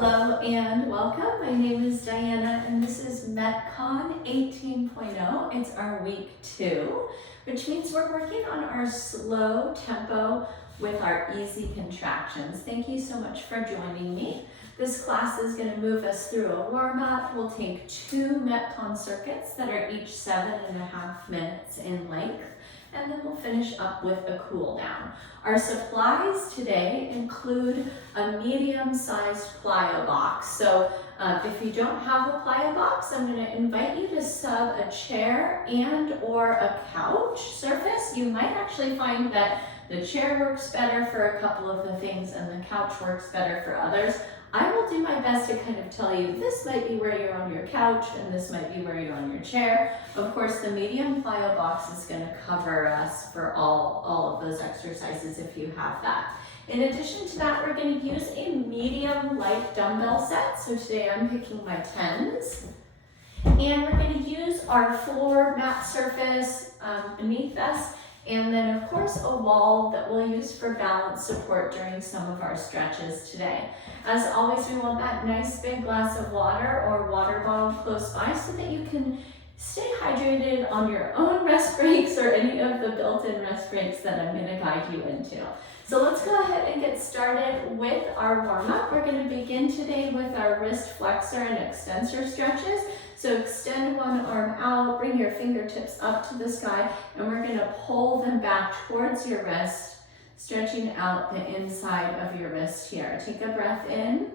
Hello and welcome. My name is Diana and this is MetCon 18.0. It's our week 2, which means we're working on our slow tempo with our easy contractions. Thank you so much for joining me. This class is going to move us through a warm-up. We'll take 2 MetCon circuits that are each 7.5 minutes in length, and then we'll finish up with a cool down. Our supplies today include a medium-sized plyo box. So if you don't have a plyo box, I'm going to invite you to sub a chair and or a couch surface. You might actually find that the chair works better for a couple of the things and the couch works better for others. I will do my best to kind of tell you this might be where you're on your couch and this might be where you're on your chair. Of course, the medium plyo box is going to cover us for all of those exercises if you have that. In addition to that, we're going to use a medium light dumbbell set. So today I'm picking my 10s. And we're going to use our floor mat surface beneath us. And then of course a wall that we'll use for balance support during some of our stretches today. As always, we want that nice big glass of water or water bottle close by so that you can stay hydrated on your own rest breaks or any of the built-in rest breaks that I'm going to guide you into. So let's go ahead and get started with our warm-up. We're going to begin today with our wrist flexor and extensor stretches. So extend one arm out, bring your fingertips up to the sky, and we're going to pull them back towards your wrist, stretching out the inside of your wrist here. Take a breath in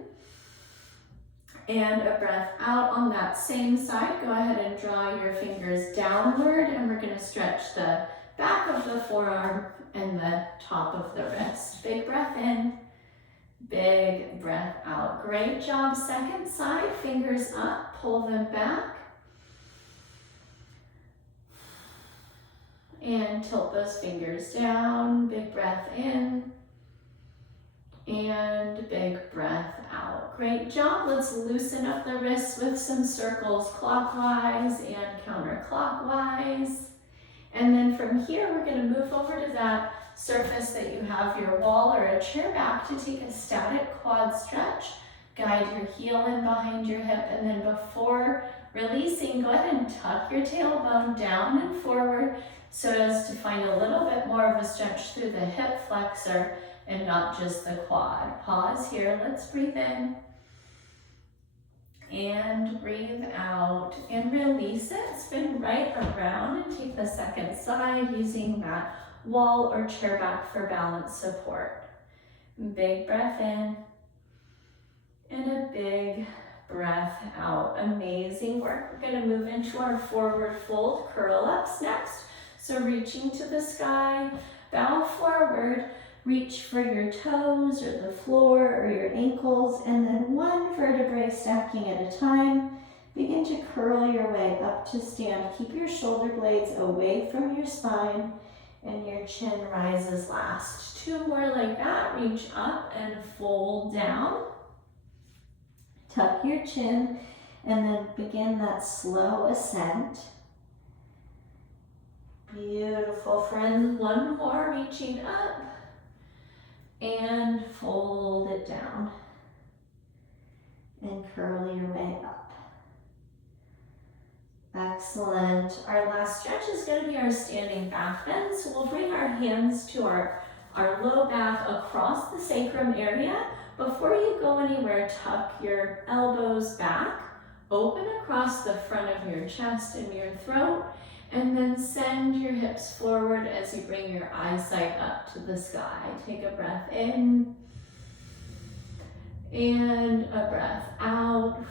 and a breath out on that same side. Go ahead and draw your fingers downward, and we're going to stretch the back of the forearm and the top of the wrist. Big breath in, big breath out. Great job. Second side, fingers up, pull them back. And tilt those fingers down, big breath in, and big breath out. Great job. Let's loosen up the wrists with some circles clockwise and counterclockwise. And then from here, we're going to move over to that surface that you have your wall or a chair back to take a static quad stretch. Guide your heel in behind your hip, and then before releasing, go ahead and tuck your tailbone down and forward so as to find a little bit more of a stretch through the hip flexor and not just the quad. Pause here. Let's breathe in and breathe out and release it. Spin right around and take the second side using that wall or chair back for balance support. Big breath in and a big breath out. Amazing work. We're going to move into our forward fold curl ups next. So reaching to the sky, bow forward, reach for your toes or the floor or your ankles, and then one vertebrae stacking at a time. Begin to curl your way up to stand. Keep your shoulder blades away from your spine and your chin rises last. 2 more like that. Reach up and fold down. Tuck your chin and then begin that slow ascent. Beautiful, friends. 1 more, reaching up and fold it down and curl your way up. Excellent. Our last stretch is going to be our standing back bend. So we'll bring our hands to our low back across the sacrum area. Before you go anywhere, tuck your elbows back, open across the front of your chest and your throat, and then send your hips forward as you bring your eyesight up to the sky. Take a breath in and a breath out.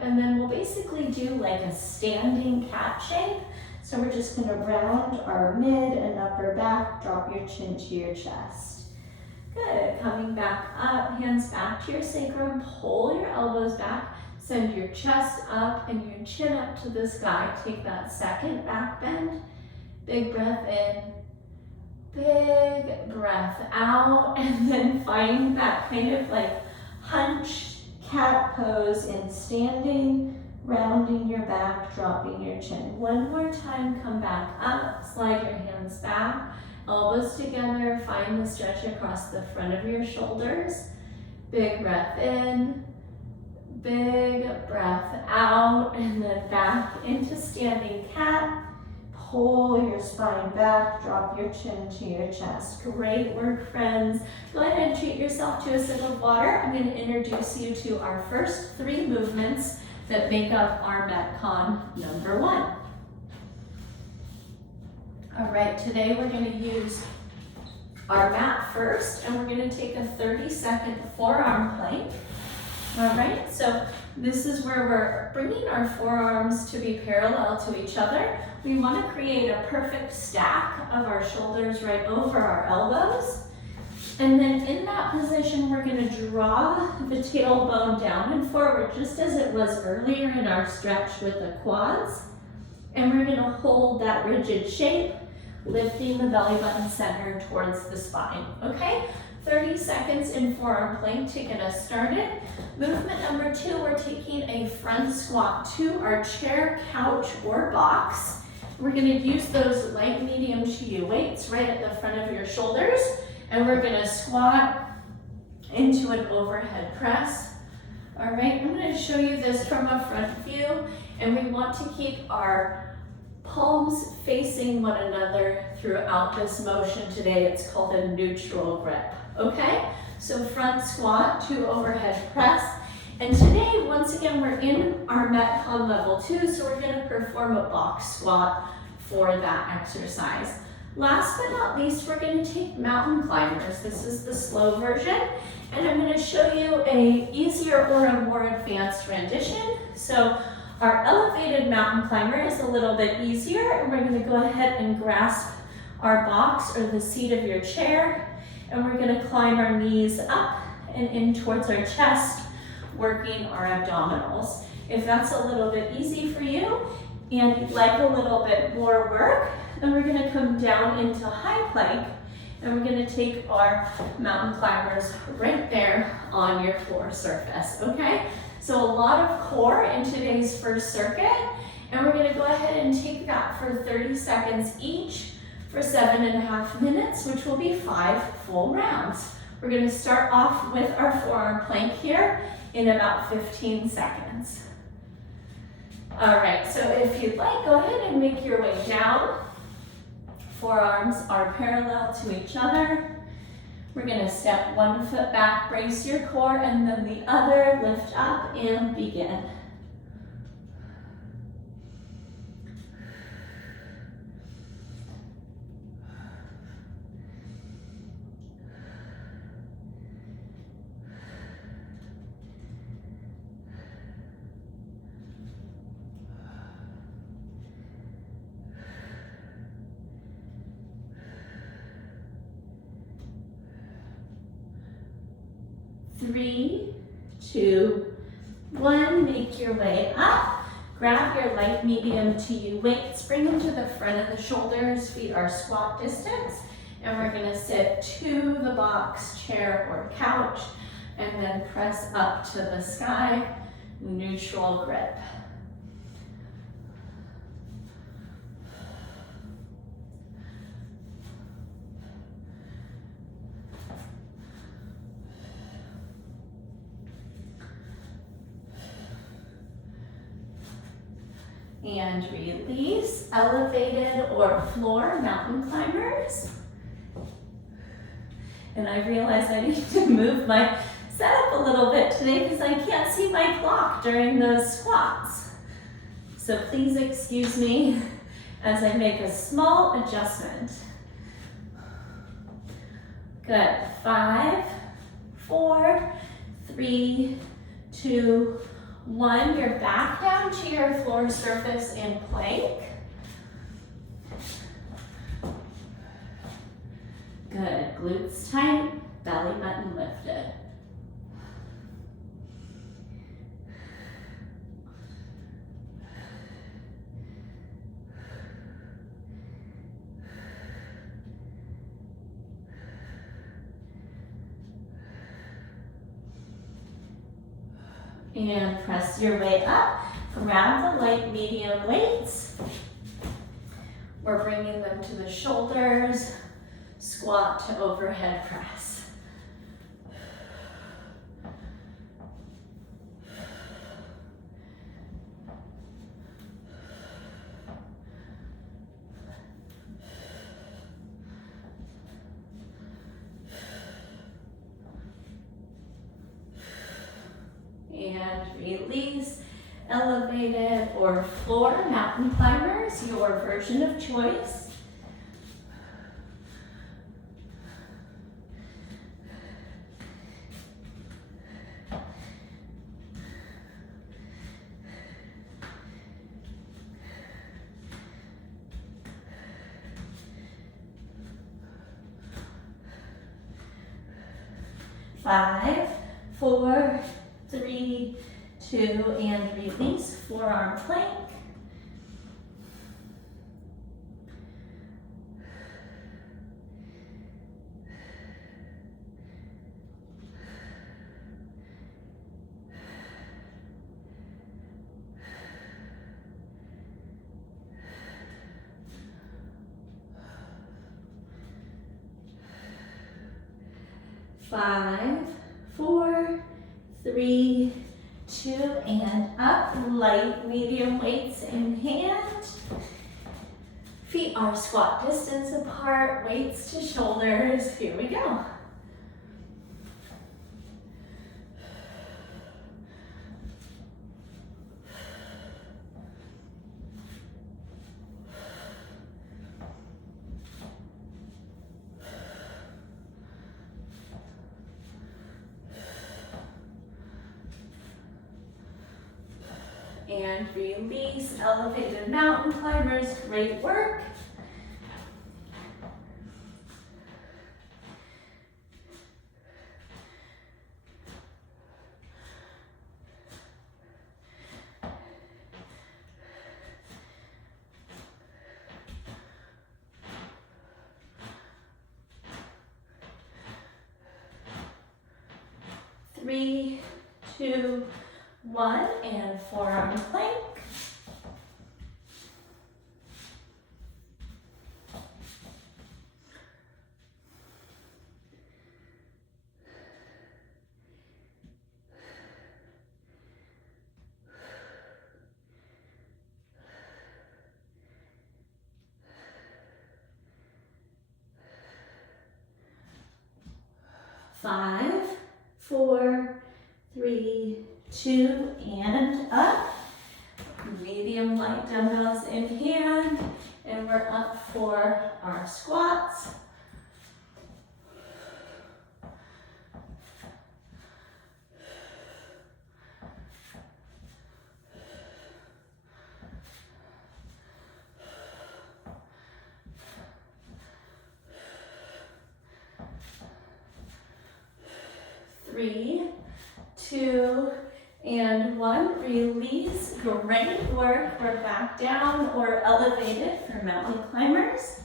And then we'll basically do like a standing cat shape. So we're just going to round our mid and upper back, drop your chin to your chest. Good. Coming back up, hands back to your sacrum, pull your elbows back, send your chest up and your chin up to the sky. Take that second back bend. Big breath in, big breath out, and then find that kind of like hunch cat pose in standing, rounding your back, dropping your chin. 1 more time, come back up, slide your hands back, elbows together, find the stretch across the front of your shoulders, Big breath in, big breath out, and then back into standing cat. Pull your spine back, drop your chin to your chest. Great work, friends. Go ahead and treat yourself to a sip of water. I'm going to introduce you to our first 3 movements that make up our MetCon number 1. All right, today we're going to use our mat first, and we're going to take a 30-second forearm plank. All right, so this is where we're bringing our forearms to be parallel to each other. We want to create a perfect stack of our shoulders right over our elbows. And then in that position, we're going to draw the tailbone down and forward, just as it was earlier in our stretch with the quads. And we're going to hold that rigid shape, lifting the belly button center towards the spine, okay? 30 seconds in forearm plank to get us started. Movement number 2, we're taking a front squat to our chair, couch, or box. We're gonna use those light, medium to you weights right at the front of your shoulders, and we're gonna squat into an overhead press. All right, I'm gonna show you this from a front view, and we want to keep our palms facing one another throughout this motion today. It's called a neutral grip, okay? So front squat to overhead press. And today, once again, we're in our MetCon level 2, so we're gonna perform a box squat for that exercise. Last but not least, we're gonna take mountain climbers. This is the slow version, and I'm gonna show you a easier or a more advanced rendition. So our elevated mountain climber is a little bit easier, and we're gonna go ahead and grasp our box or the seat of your chair, and we're gonna climb our knees up and in towards our chest, working our abdominals. If that's a little bit easy for you and you'd like a little bit more work, then we're gonna come down into high plank, and we're gonna take our mountain climbers right there on your floor surface, okay? So a lot of core in today's first circuit, and we're gonna go ahead and take that for 30 seconds each for 7.5 minutes, which will be 5 full rounds. We're gonna start off with our forearm plank here in about 15 seconds. All right, so if you'd like, go ahead and make your way down. Forearms are parallel to each other. We're gonna step 1 foot back, brace your core, and then the other, lift up and begin. Three, 2, 1, make your way up. Grab your light, medium to you weights, bring them to the front of the shoulders, feet are squat distance, and we're gonna sit to the box, chair, or couch, and then press up to the sky, neutral grip. And release, elevated or floor mountain climbers. And I realize I need to move my setup a little bit today because I can't see my clock during those squats. So please excuse me as I make a small adjustment. Good, 5, 4, 3, 2, 1, you're back down to your floor surface in plank. Good, glutes tight, belly button lifted. And press your way up. Grab the light, medium weights. We're bringing them to the shoulders. Squat to overhead press. release. Elevated or floor mountain climbers, your version of choice. Five, four, three, two, and release. Forearm plank. Five, four, three, two, and up. Light, medium weights in hand. Feet are squat distance apart, weights to shoulders. Here we go. And release, elevated mountain climbers, great work. Three, two, one, and forearm plank. Five, four, three, two, and up. Medium light dumbbells in hand, and we're up for our squats. Three, two, and one. Release. Great work. We're back down or elevated for mountain climbers.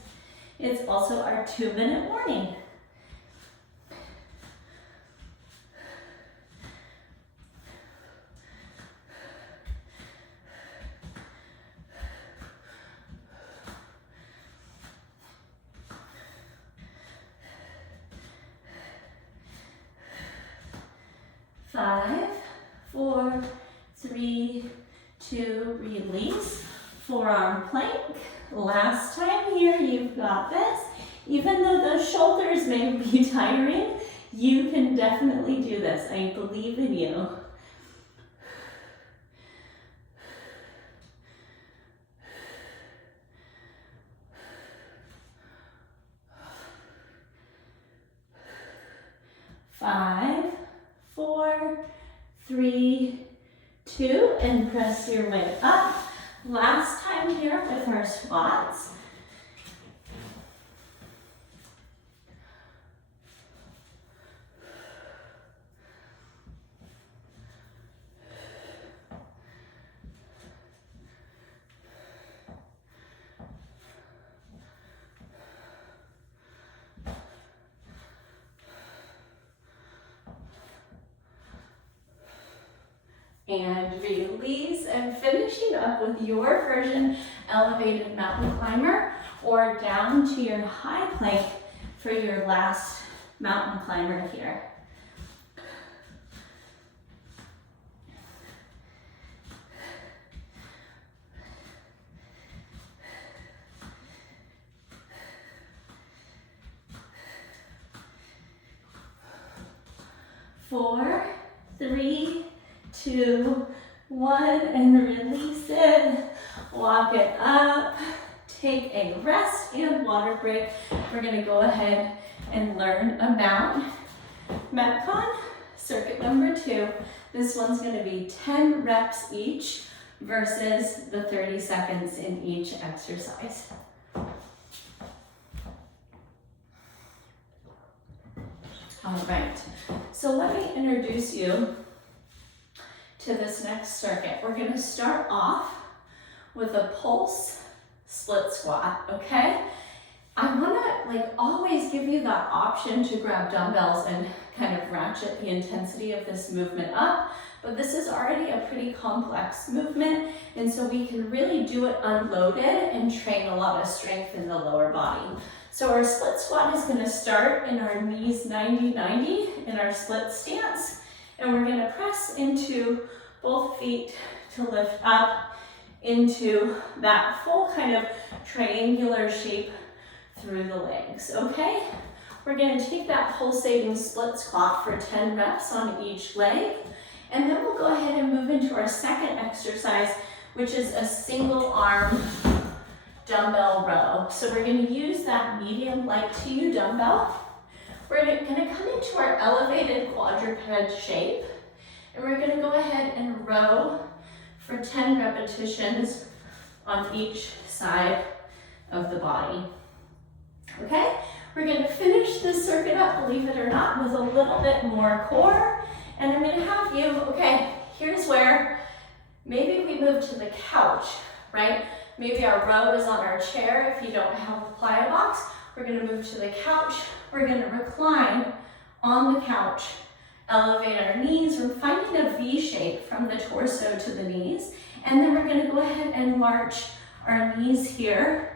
It's also our 2-minute warning. Five, four, three, two, release. Forearm plank. Last time here, you've got this. Even though those shoulders may be tiring, you can definitely do this. I believe in you. Five, four, three, two, and press your way up. Last time here with our squats. And release, and finishing up with your version, elevated mountain climber, or down to your high plank for your last mountain climber here. Four, three, 2, 1, and release it. Walk it up. Take a rest and water break. We're gonna go ahead and learn about MetCon circuit number 2. This one's gonna be 10 reps each versus the 30 seconds in each exercise. All right, so let me introduce you to this next circuit. We're gonna start off with a pulse split squat, okay? I wanna always give you that option to grab dumbbells and kind of ratchet the intensity of this movement up, but this is already a pretty complex movement, and so we can really do it unloaded and train a lot of strength in the lower body. So our split squat is gonna start in our knees 90-90 in our split stance, and we're gonna press into both feet to lift up into that full kind of triangular shape through the legs, okay? We're gonna take that pulsating split squat for 10 reps on each leg, and then we'll go ahead and move into our second exercise, which is a single arm dumbbell row. So we're gonna use that medium light to you dumbbell. We're gonna come into our elevated quadruped shape, and we're gonna go ahead and row for 10 repetitions on each side of the body. Okay, we're gonna finish this circuit up, believe it or not, with a little bit more core. And I'm gonna have you, okay, here's where maybe we move to the couch, right? Maybe our row is on our chair if you don't have the plyo box. We're gonna move to the couch. We're gonna recline on the couch, elevate our knees. We're finding a V shape from the torso to the knees. And then we're gonna go ahead and march our knees here.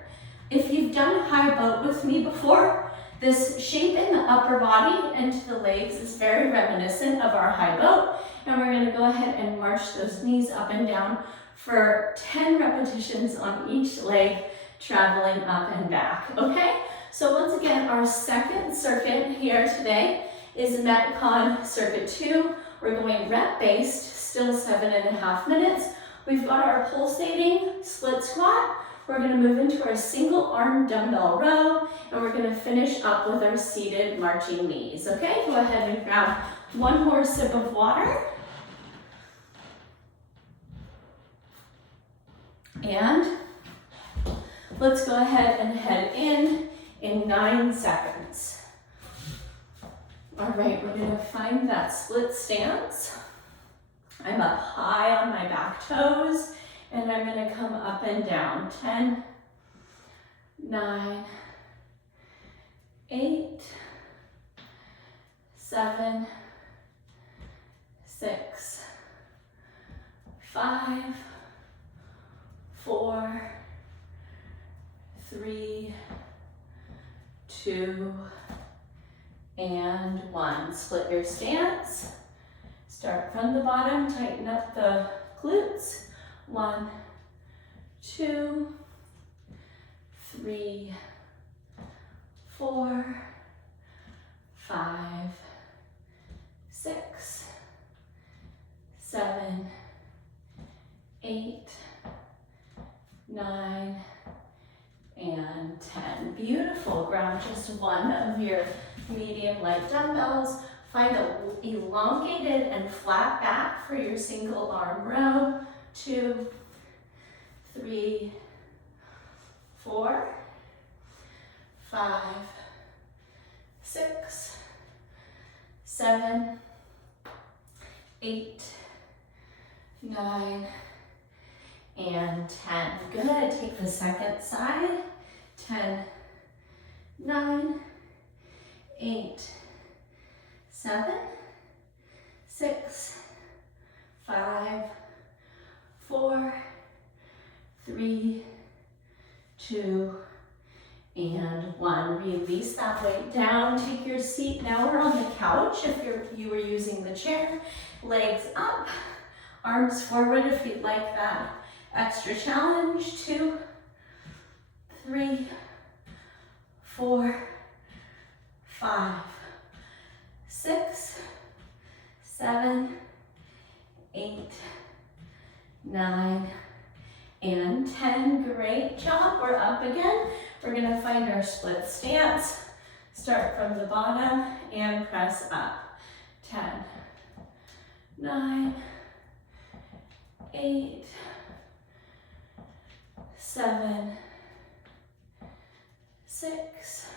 If you've done high boat with me before, this shape in the upper body and to the legs is very reminiscent of our high boat. And we're gonna go ahead and march those knees up and down for 10 repetitions on each leg, traveling up and back, okay? So once again, our second circuit here today is MetCon circuit 2. We're going rep-based, still 7.5 minutes. We've got our pulsating split squat. We're gonna move into our single arm dumbbell row, and we're gonna finish up with our seated marching knees, okay? Go ahead and grab one more sip of water. And let's go ahead and head in 9 seconds. All right, we're gonna find that split stance. I'm up high on my back toes, and I'm gonna come up and down. 10, 9, 8, 7, 6, 5, 4, 3, 2, and 1. Split your stance. Start from the bottom, tighten up the glutes. 1, 2, 3, 4, 5, 6, 7, 8, 9, and 10. Beautiful. Grab just one of your medium light dumbbells. Find an elongated and flat back for your single arm row. 2, 3, 4, 5, 6, 7, 8, 9, and 10. Good. Take the second side. 10, 9, 8, 7, 6, 5, 4, 3, 2, and 1. Release that weight down. Take your seat. Now we're on the couch if you were using the chair. Legs up, arms forward if you'd like that extra challenge. 2, 3, 4, 5, 6, 7, 8, 9, and 10. Great job. We're up again. We're going to find our split stance. Start from the bottom and press up. 10, 9, 8, 7, 6,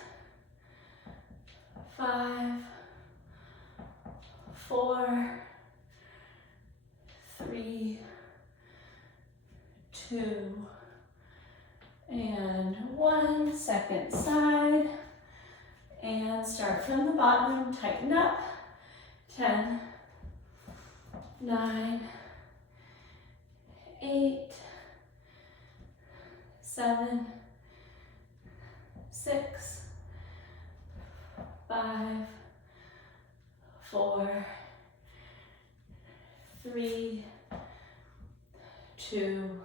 5, 4, 3, 2, and 1. Second side. And start from the bottom, tighten up. 10, 9, 8, 7, 6, 5, 4, 3, 2,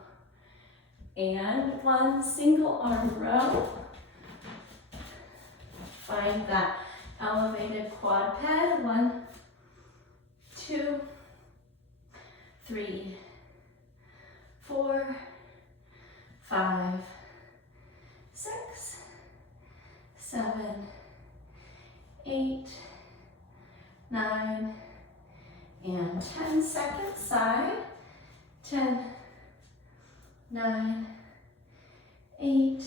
and 1. Single arm row. Find that elevated quad pad. 1, 2, 3, 4, 5, 6, 7, 8, 9, and 10. Second side. 10, 9, 8,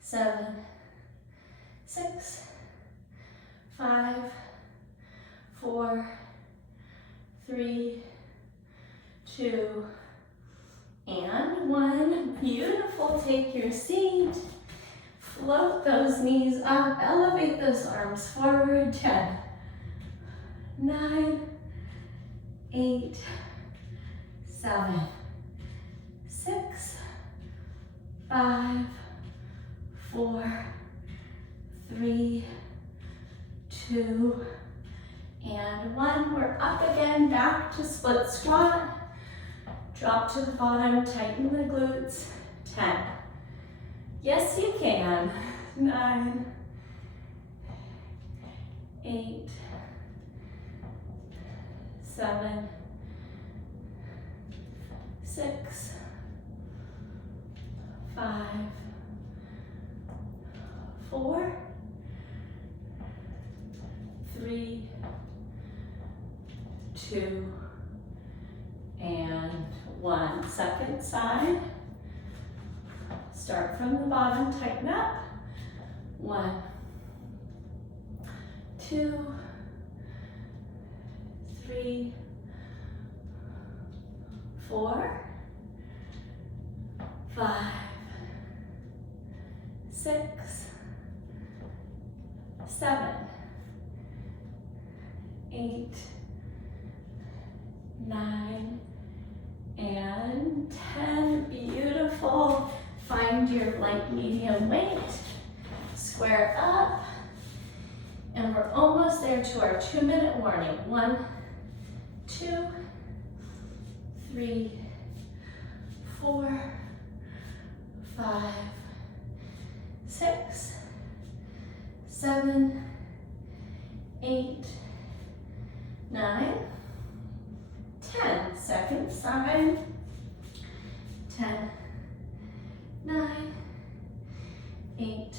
7, 6, 5, 4, 3, 2, and 1. Beautiful. Take your seat. Float those knees up. Elevate those arms forward. 10, 9, 8, 7, 6, 5, 4, 3, 2, and 1. We're up again, back to split squat. Drop to the bottom, tighten the glutes. 10. Yes, you can. 9, 8, 7, 6, 5, 4, 3, 2, and 1. Second side. Start from the bottom, tighten up. 1, 2, 3, 4, 5, 6, 7, 8, 9, and 10. Beautiful. Find your light medium weight. Square up. And we're almost there to our 2-minute warning. 1, 2, 3, 4, 5, 6, 7, 8, 9, 10. Second side. 10, 9, 8,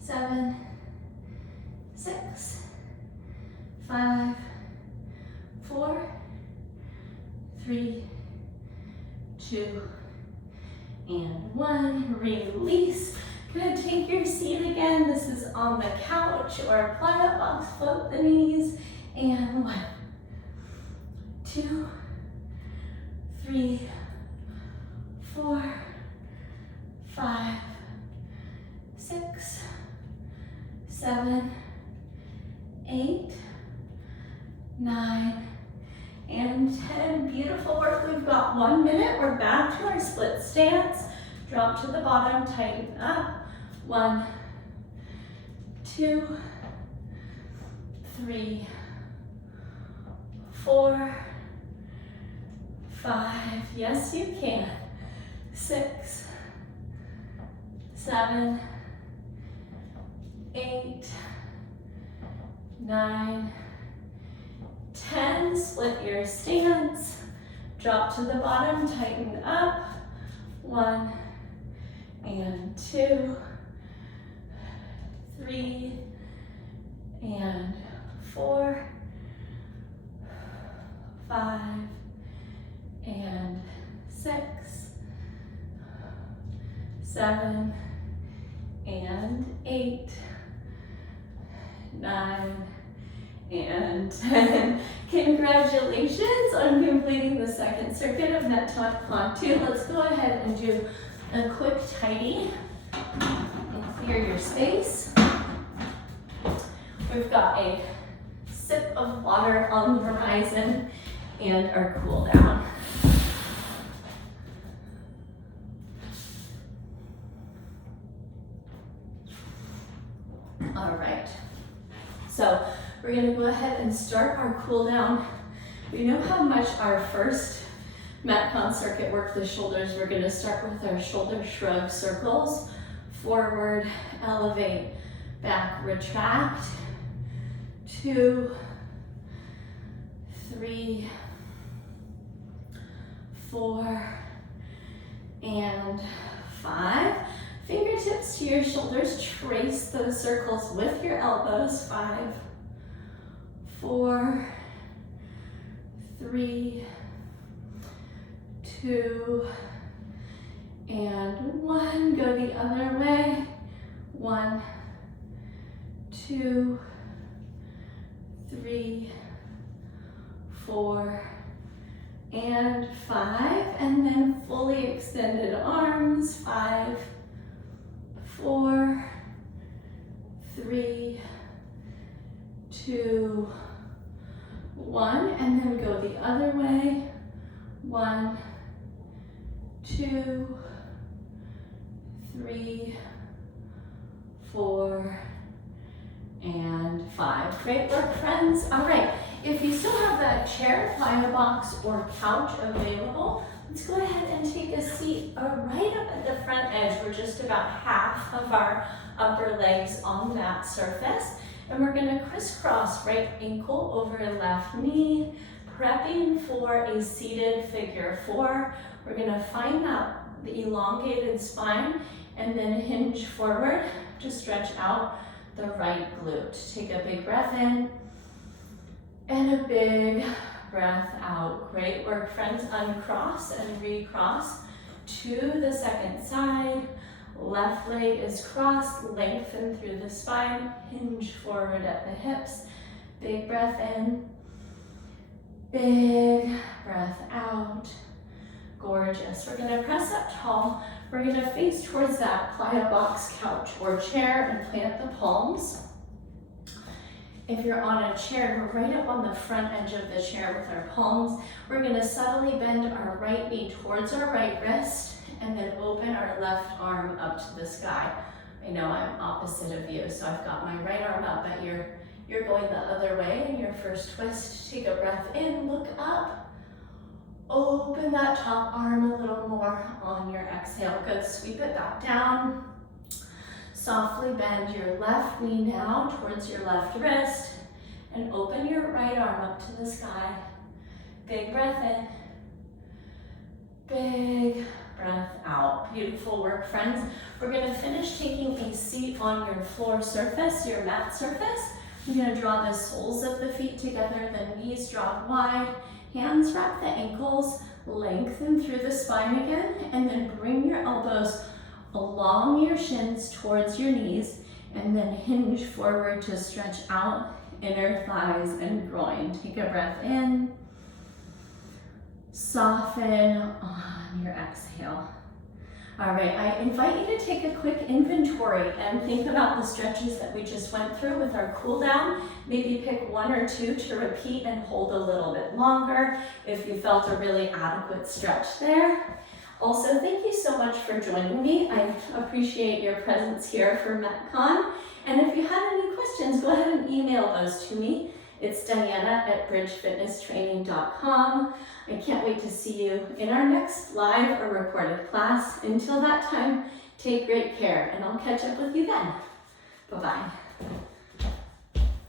7, 6, 5, 4, 3, 2, and 1. Release. Good. Take your seat again. This is on the couch or plyo box. Float the knees. And 1, 2, 3, 4, 5, 6, 7, 8, 9, and 10. Beautiful work. We've got 1 minute. We're back to our split stance. Drop to the bottom, tighten up. 1, 2, 3, 4, 5. Yes, you can. 6, 7, 8, 9, 10. Split your stance. Drop to the bottom, tighten up. 1 and 2, 3 and 4, 5 and 6, 7 and 8, 9 and 10. Congratulations on completing the second circuit of MetCon 2. Let's go ahead and do a quick tidy and clear your space. We've got a sip of water on the horizon and our cool down. All right, so we're gonna go ahead and start our cool down. We know how much our first MetCon circuit worked the shoulders. We're gonna start with our shoulder shrug circles. Forward, elevate, back, retract. 2, 3, 4, and 5. Fingertips to your shoulders, trace those circles with your elbows. 5, 4, 3, 2, and 1. Go the other way. 1, 2, 3, 4, and 5. And then fully extended arms. 5, 4, 3, 2, 1. And then go the other way. 1, 2, 3, 4, and 5. Great work, friends. All right, if you still have that chair, plyo box, or couch available, let's go ahead and take a seat right up at the front edge. We're just about half of our upper legs on that surface. And we're gonna crisscross right ankle over left knee, prepping for a seated figure 4. We're gonna find the elongated spine and then hinge forward to stretch out the right glute. Take a big breath in and a big breath out. Great work, friends. Uncross and recross to the second side. Left leg is crossed, lengthen through the spine, hinge forward at the hips. Big breath in, big breath out. Gorgeous. We're gonna press up tall. We're gonna face towards that plyo box, couch, or chair and plant the palms. If you're on a chair, we're right up on the front edge of the chair with our palms. We're gonna subtly bend our right knee towards our right wrist and then open our left arm up to the sky. I know I'm opposite of you, so I've got my right arm up, but you're going the other way in your first twist. Take a breath in, look up. Open that top arm a little more on your exhale. Good, sweep it back down. Softly bend your left knee now towards your left wrist and open your right arm up to the sky. Big breath in, big breath out. Beautiful work, friends. We're gonna finish taking a seat on your floor surface, your mat surface. You're gonna draw the soles of the feet together, the knees draw wide, hands wrap the ankles, lengthen through the spine again, and then bring your elbows along your shins towards your knees, and then hinge forward to stretch out inner thighs and groin. Take a breath in, soften on your exhale. All right, I invite you to take a quick inventory and think about the stretches that we just went through with our cool down. Maybe pick 1 or 2 to repeat and hold a little bit longer if you felt a really adequate stretch there. Also, thank you so much for joining me. I appreciate your presence here for MetCon. And if you had any questions, go ahead and email those to me. It's Diana@bridgefitnesstraining.com. I can't wait to see you in our next live or recorded class. Until that time, take great care, and I'll catch up with you then. Bye-bye.